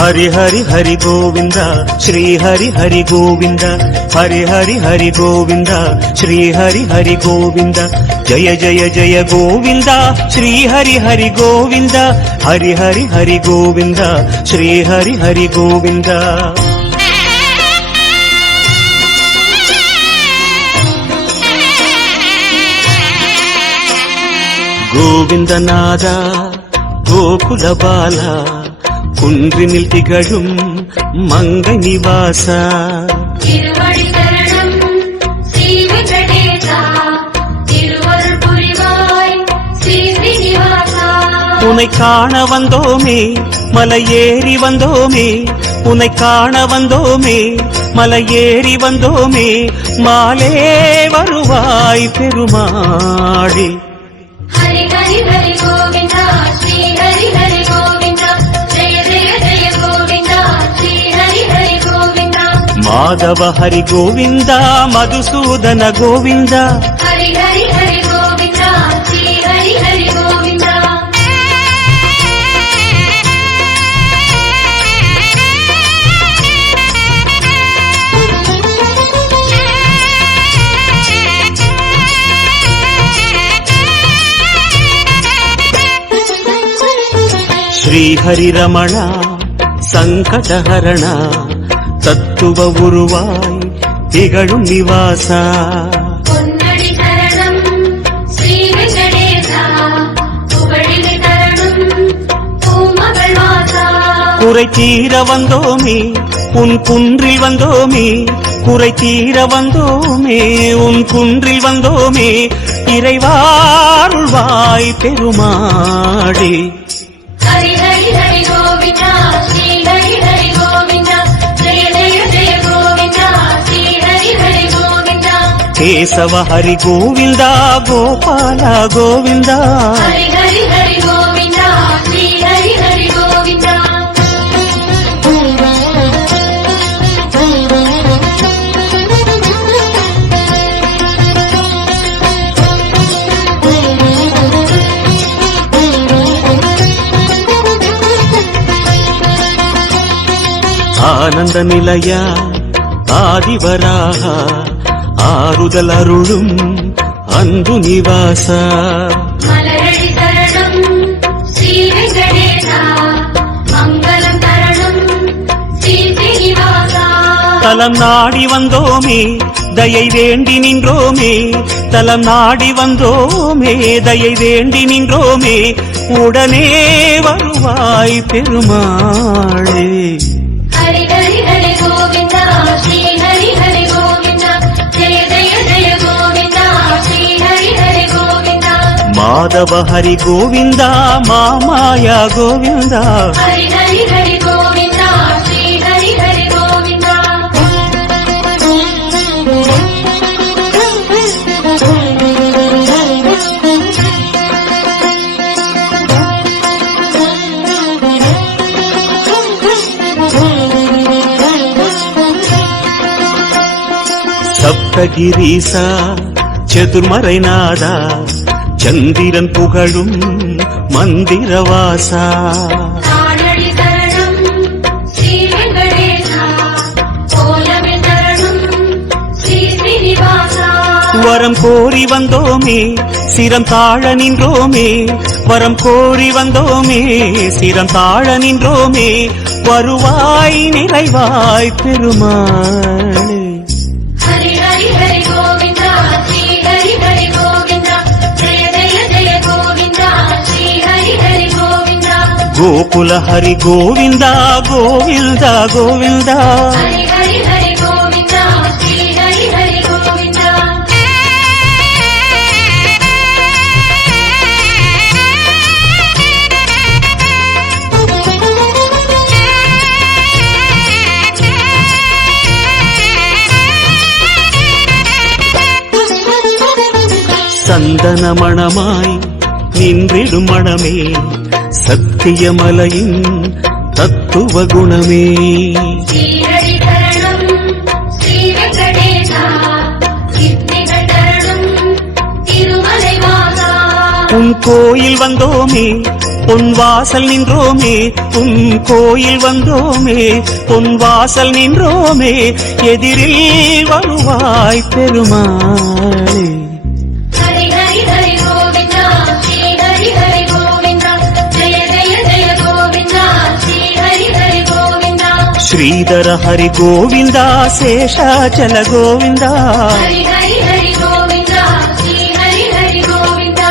हरि हरि हरि गोविंद श्री हरि हरि गोविंद हरि हरि हरि गोविंद श्री हरि हरि गोविंद जय जय जय गोविंद श्री हरि हरि गोविंद हरि हरि हरि गोविंद श्री हरि हरि गोविंद गोविंद नादा गोकुल बाला कुंद्रिनिल तिगळुम मंग निवास तिरुवडि शरणम श्री वेंकटेशा तिरुवरुள் புரிவாய் श्री श्रीनिवासा उन्னை காண வந்தோமே மலை ஏறி வந்தோமே உன்னை காண வந்தோமே மலை ஏறி வந்தோமே மாலே வருவாய் பெருமாளே हरि हरि हरि गोविंद श्री हरि हरि गोविंद जय जय जय गोविंद श्री हरि हरि गोविंद माधव हरि गोविंद मधुसूदन गोविंद हरि हरि हरि गोविंद श्री हरि हरि गोविंद श्री हरि रमण संकटहरण तत्व उरुवाय तिगळुम निवास பொன்னடி சரணம் ஸ்ரீ வெங்கடேசா புகழினை தரணும் பூமகள் வாசா குறை தீர வந்தோமே உன் குன்றில் வந்தோமே குறை தீர வந்தோமே உன் குன்றில் வந்தோமே இறைவாருள்வாய் பெருமாளே हरि हरि हरि गोविंद श्री हरि हरि गोविंद जय जय जय गोविंद श्री हरि हरि गोविंद केशव हरि गोविंद गोपाल गोविंद हरि हरि हरि गोविंद श्री हरि हरि गोविंद आनंद निलय आदिवराह आरुदल अरुळुम अंदु निवास மலரடி சரணம் ஸ்ரீ வெங்கடேசா மங்களம் தரணும் ஸ்ரீ ஸ்ரீனிவாசா தலம் நாடி வந்தோமே தயை வேண்டி நின்றோமே தலம் நாடி வந்தோமே தயை வேண்டி நின்றோமே உடனே வருவாய் பெருமாளே हरि हरि हरि गोविंद श्री हरि हरि गोविंद जय जय जय गोविंद श्री हरि हरि गोविंद माधव हरि गोविंद मामाया गोविंद हरि हरि हरि गोविंद श्री हरि हरि गोविंद சப்தகிரீசா சதுர்மறைநாதா சந்திரன் புகழும் மந்திரவாசா நாடடி சரணம் ஸ்ரீ வெங்கடேசா கோலமில் தரணும் ஸ்ரீ ஸ்ரீனிவாசா வரம் கோரி வந்தோமே சிரம் தாழ நின்றோமே வரம் கோரி வந்தோமே சிரம் தாழ நின்றோமே வருவாய் நிறைவாய் பெருமாளே हरि हरि हरि गोविंद श्री हरि हरि गोविंद जय जय जय गोविंद श्री हरि हरि गोविंद गोकुल हरि गोविंद गोविंद गोविंद हरि हरि हरि गोविंद श्री हरि हरि गोविंद சந்தன மணமாய் நின்றிடும் மணமே சத்தியமலையின் தத்துவ குணமே श्री हरि शरणं श्री वेंकटेशा सिद्धिகள் தரணும் திருமலை வாசா உன் கோயில் வந்தோமே பொன் வாசல் நின்றோமே உன் கோயில் வந்தோமே பொன் வாசல் நின்றோமே எதிரில் வருவாய் பெருமாளே ஹரி ஹரி ஹரி கோவிந்தா ஸ்ரீ ஹரி ஹரி கோவிந்தா ஜெய ஜெய ஜெய கோவிந்தா ஸ்ரீ ஹரி ஹரி கோவிந்தா ஸ்ரீதர ஹரி கோவிந்தா சேஷாச்சல கோவிந்தா ஹரி ஹரி ஹரி கோவிந்தா ஸ்ரீ ஹரி ஹரி கோவிந்தா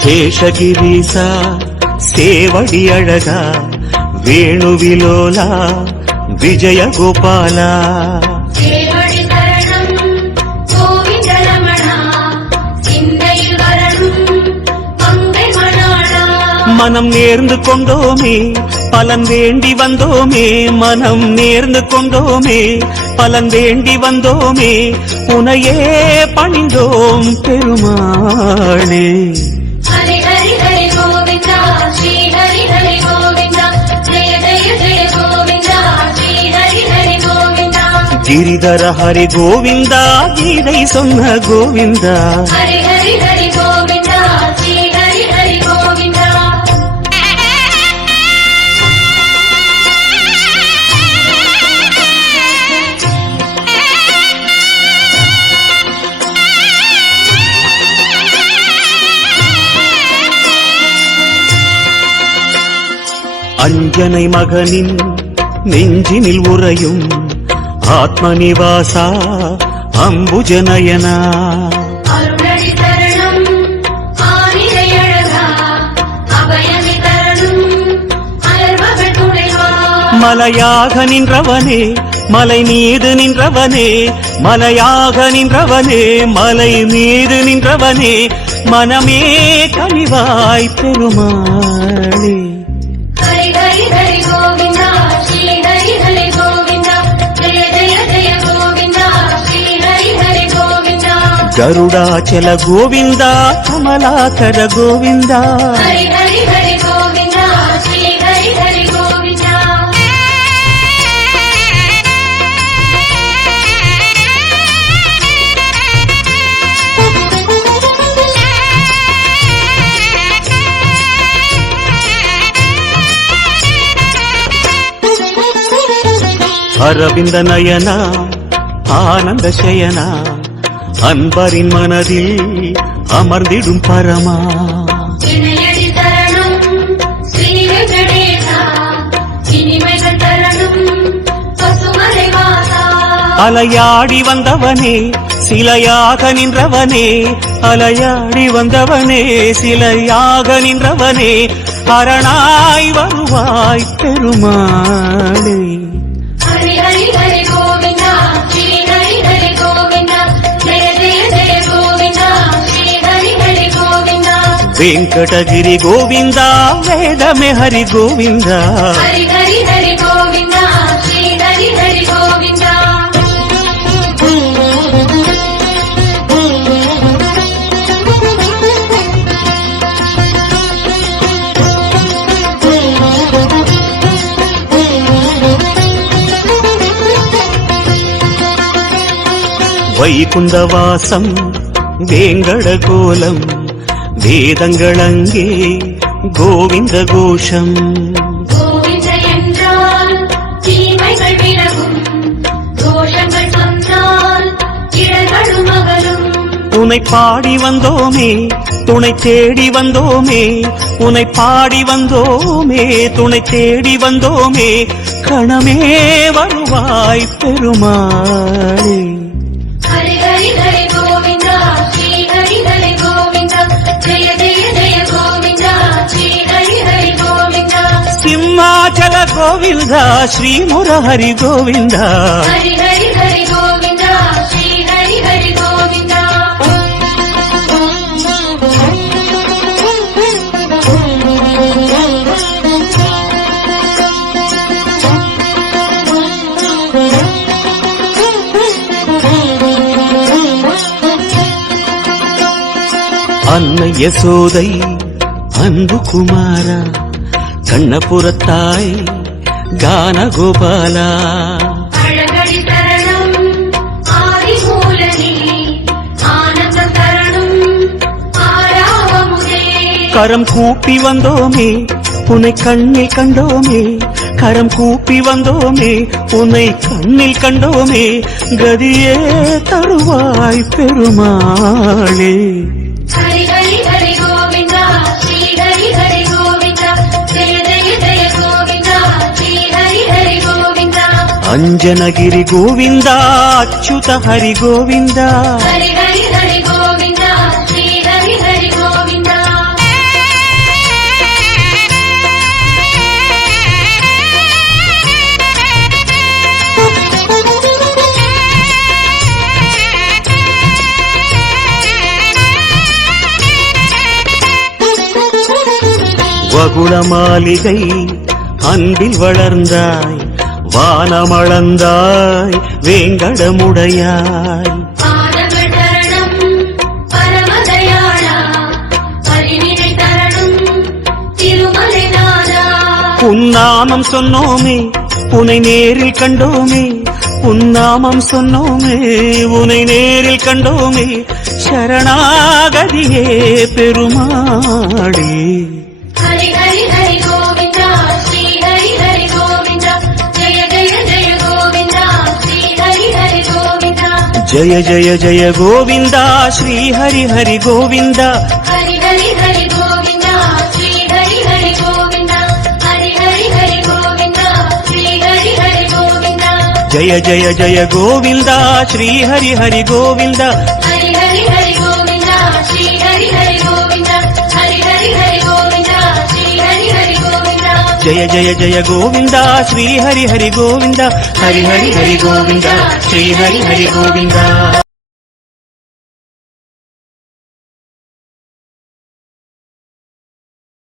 శేషగిరీసా సేవడి అழகா వేణువిలోలా విజయ గోపాల சேவடி சரணம் கோவிந்த ரமணா சிந்தையில் வரணும் மங்கை மணாளா மனம் நேர்ந்து கொண்டோமே பலன் வேண்டி வந்தோமே மனம் நேர்ந்து கொண்டோமே பலன் வேண்டி வந்தோமே உனையே பணிந்தோம் பெருமாளே ஹரி ஹரி ஹரி கோவிந்தா ஸ்ரீ ஹரி ஹரி கோவிந்தா ஜெய ஜெய ஜெய கோவிந்தா ஸ்ரீ ஹரி ஹரி கோவிந்தா గిరిధర హరి గోవిందా గీதை சொன்ன గోవిందా ஹரி ஹரி ஹரி கோவிந்தா ஸ்ரீ ஹரி ஹரி கோவிந்தா அஞ்சனை மகனின் நெஞ்சினில் உறையும் ஆத்மநிவாசா அம்புஜநயனா அருணடி சரணம் ஆனிரை அழகா அபயமி தரணும் அலர்மகள் துணைவா மலையாக நின்றவனே மலை மீது நின்றவனே மலையாக நின்றவனே மலை மீது நின்றவனே மனமே கனிவாய் பெருமாளே ஹரி ஹரி ஹரி கோவிந்தா ஸ்ரீ ஹரி ஹரி கோவிந்தா ஜெய ஜெய ஜெய கோவிந்தா ஸ்ரீ ஹரி ஹரி கோவிந்தா గరుడాచల గోవిందా కమలాకర గోవిందా ஹரி ஹரி ஹரி கோவிந்தா ஸ்ரீ ஹரி ஹரி கோவிந்தா அரவிந்த நயனா ஆனந்த சயனா அன்பரின் மனதில் அமர்ந்திடும் பரமா இணையடி தரணும் ஸ்ரீ வெங்கடேசா இனிமைகள் தரணும் பசுமலை வாசா அலையாடி வந்தவனே சிலையாக நின்றவனே அலையாடி வந்தவனே சிலையாக நின்றவனே அரணாய் வருவாய் பெருமாளே ஹரி ஹரி ஹரி கோவிந்தா ஸ்ரீ ஹரி ஹரி கோவிந்தா ஜெய ஜெய ஜெய கோவிந்தா ஸ்ரீ ஹரி ஹரி கோவிந்தா వెంకటగిరి గోవిందా వేదమే హరి గోవిందా ஹரி ஹரி ஹரி கோவிந்தா ஸ்ரீ ஹரி ஹரி கோவிந்தா வைகுந்தவாசம் வேங்கடகோலம் வேதங்களங்கே கோவிந்த கோஷம் கோவிந்த என்றால் தீமைகள் விலகும் தோஷங்கள் சொன்னால் இடர்களும் அகலும் உனை பாடி வந்தோமே துணை தேடி வந்தோமே உனை பாடி வந்தோமே துணை தேடி வந்தோமே கணமே வருவாய் பெருமாளே ஹரி ஹரி ஹரி கோவிந்தா ஸ்ரீ ஹரி ஹரி கோவிந்தா ஜெய ஜெய ஜெய கோவிந்தா ஸ்ரீ ஹரி ஹரி கோவிந்தா సింహాచల గోవిందా శ్రీ మురహరి గోవిందా ஹரி ஹரி ஹரி கோவிந்தா ஸ்ரீ ஹரி ஹரி கோவிந்தா அன்னை யசோதை அன்பு குமாரா கண்ணபுரத்தாய் கான கோபாலா அழகடி தரணம் ஆதிமூலனே ஆனந்தம் தரணும் ஆராவமுதே கரம் கூப்பி வந்தோமே உன்னை கண்ணில் கண்டோமே கரம் கூப்பி வந்தோமே உன்னை கண்ணில் கண்டோமே கதியே தருவாய் பெருமாளே ஹரி ஹரி ஹரி கோவிந்தா ஸ்ரீ ஹரி ஹரி கோவிந்தா ஜெய ஜெய ஜெய கோவிந்தா ஸ்ரீ ஹரி ஹரி கோவிந்தா அஞ்சனகிரி கோவிந்தா அச்சுத ஹரி கோவிந்தா ஹரி ஹரி ஹரி கோவிந்தா ஸ்ரீ ஹரி ஹரி கோவிந்தா வகுள மாளிகை அன்பில் வளர்ந்தாய் வானமளந்தாய் வேங்கடமுடையாய் பாதங்கள் தரணம் பரமதயாளா பரிவினை தரணும் திருமலை நாதா உன்னாமம் சொன்னோமே உன்னை நேரில் கண்டோமே உன்னாமம் சொன்னோமே உன்னை நேரில் கண்டோமே சரணாகதியே பெருமாளே ஹரி ஹரி ஹரி கோவிந்தா ஸ்ரீ ஹரி ஹரி கோவிந்தா ஜெய ஜெய ஜெய கோவிந்தா ஸ்ரீ ஹரி ஹரி கோவிந்தா ஜய ஜய ஜய கோவிந்தா ஸ்ரீ ஹரி ஹரி கோவிந்தா ஹரி ஹரி ஹரி கோவிந்தா ஸ்ரீ ஹரி ஹரி கோவிந்தா ஹரி ஹரி ஹரி கோவிந்தா ஸ்ரீ ஹரி ஹரி கோவிந்தா ஜய ஜய ஜய கோவிந்தா ஸ்ரீ ஹரி ஹரி கோவிந்தா ஹரி ஹரி ஹரி கோவிந்தா ஸ்ரீ ஹரி ஹரி கோவிந்தா ஹரி ஹரி ஹரி கோவிந்தா ஸ்ரீ ஹரி ஹரி கோவிந்தா ஜய ஜய ஜய கோவிந்தா ஸ்ரீ ஹரி ஹரி கோவிந்தா ஹரி ஹரி ஹரி கோவிந்தா ஸ்ரீ ஹரி ஹரி கோவிந்தா